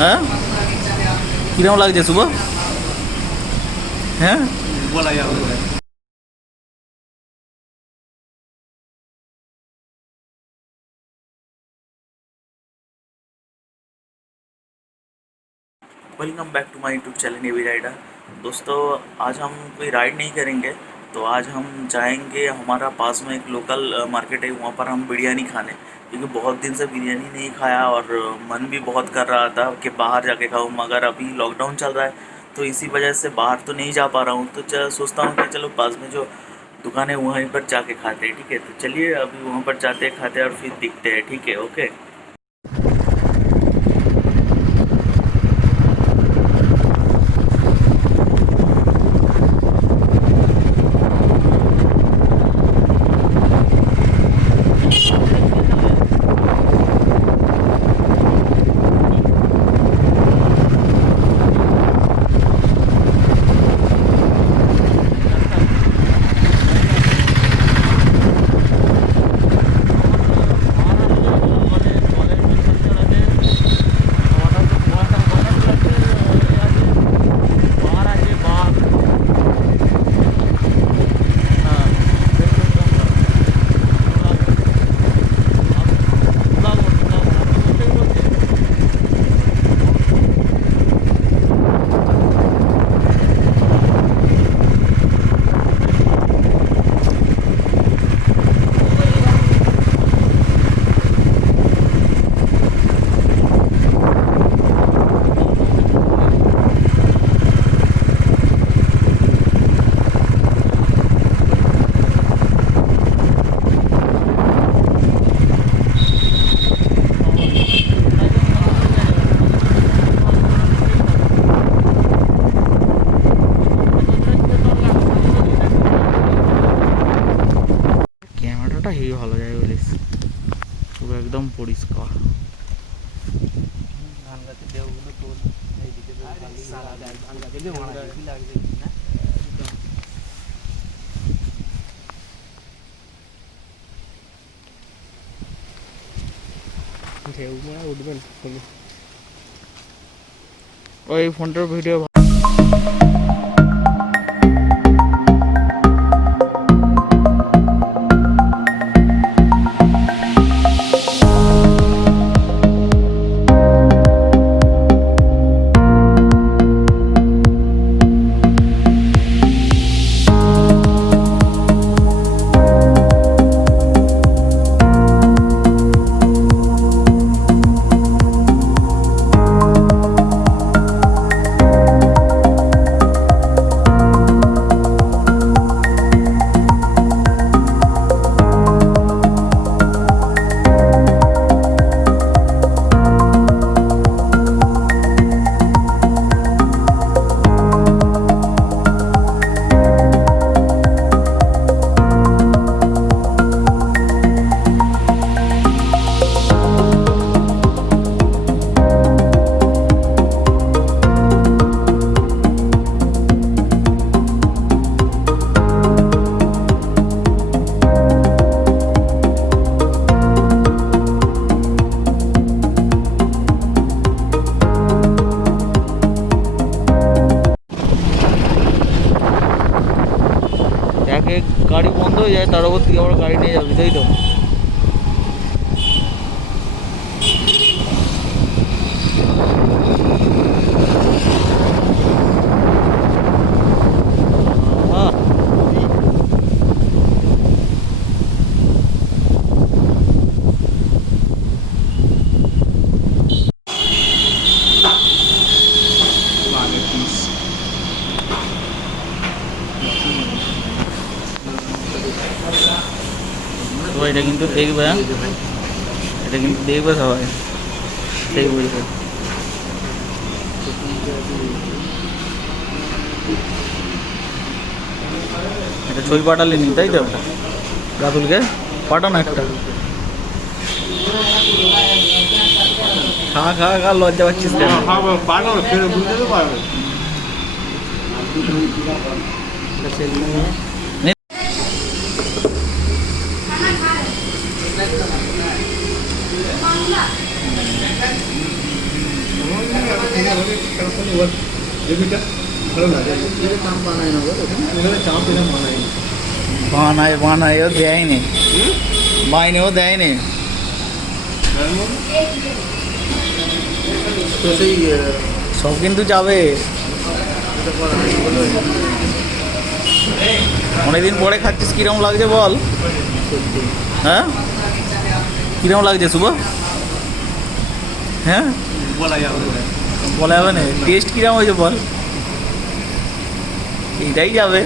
হ্যাঁ কিরকম লাগছে শুভ? হ্যাঁ বলা যাবে না। Welcome back to my YouTube channel Navy Rider. दोस्तों आज हम कोई राइड नहीं करेंगे, तो आज हम जाएंगे हमारा पास में एक लोकल मार्केट है, वहाँ पर हम बिरयानी खाने, क्योंकि बहुत दिन से बिरयानी नहीं खाया और मन भी बहुत कर रहा था कि बाहर जाके खाऊं, मगर अभी लॉकडाउन चल रहा है तो इसी वजह से बाहर तो नहीं जा पा रहा हूँ। तो सोचता हूँ कि चलो पास में जो दुकान है वहीं पर जाके खाते हैं। ठीक है, तो चलिए अभी वहाँ पर जाते हैं, खाते हैं और फिर दिखते हैं। ठीक है, ओके। ক্যামেরাটা হেভি ভালো যায় বলিস, পুরো একদম পরিষ্কার। ধান গাছের দেহগুলো তোল, এইদিকে ধান গাছে যে মারা কি লাগছে না ঢেউ মারা উঠবেন। ওই ফোনটার ভিডিও গাড়ি বন্ধ হয়ে যায়, তার উপর থেকে আবার গাড়ি নিয়ে যাবি, তাই তো? তো এটা কিন্তু দেখবে, এটা কিন্তু দেখবে সবাই, সেই বুঝবে। এটা ছবি পাঠালে নি, তাই তো? রাতুলকে পাঠানো একটা, খা খা খা, লজ্জা পাচ্ছিস কেন? বানায় বানায় ও দেয়নি, মাইনেও দেয়নি। তো সেই সব কিন্তু যাবে। অনেকদিন পরে খাচ্ছিস, কিরম লাগছে বল? হ্যাঁ, কিরম লাগছে শুভ? হ্যাঁ, বলা যাবে বলা যাবে না। টেস্ট কিরম হয়েছে বল? এইটাই যাবে।